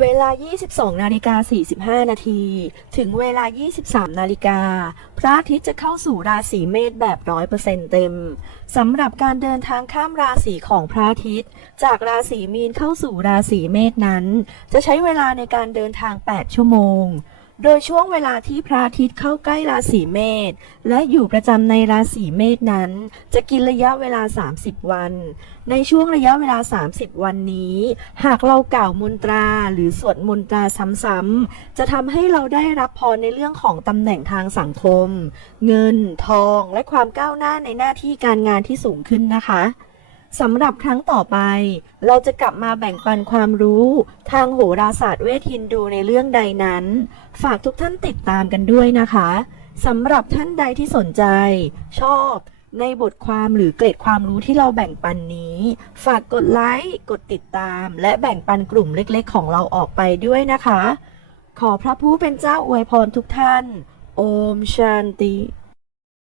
เวลา 22 นาฬิกา 45 นาที ถึงเวลา 23 นาฬิกา พระอาทิตย์จะเข้าสู่ราศีเมษแบบ 100%เต็ม สำหรับการเดินทางข้ามราศีของพระอาทิตย์ จากราศีมีนเข้าสู่ราศีเมษนั้น จะใช้เวลาในการเดินทาง 8 ชั่วโมง โดยช่วงเวลาที่พระอาทิตย์เข้าใกล้ราศีเมษและอยู่ประจำในราศีเมษนั้น จะกินระยะเวลา 30 วัน ในช่วงระยะเวลา 30 วันนี้ หากเรากล่าวมนตราหรือสวดมนตราซ้ำๆจะทำให้เราได้รับพรในเรื่องของตำแหน่งทางสังคม เงิน ทอง และความก้าวหน้าในหน้าที่การงานที่สูงขึ้นนะคะ สำหรับครั้งต่อไป เราจะกลับมาแบ่งปันความรู้ ทางโหราศาสตร์เวทฮินดูในเรื่องใดนั้น ฝากทุกท่านติดตามกันด้วยนะคะสำหรับท่านใดที่สนใจ ชอบในบทความหรือเกร็ดความรู้ที่เราแบ่งปันนี้ ฝากกดไลค์กดติดตาม และแบ่งปันกลุ่มเล็กๆ ของเราออกไปด้วยนะคะ ขอพระผู้เป็นเจ้าอวยพรทุกท่าน โอมชันติ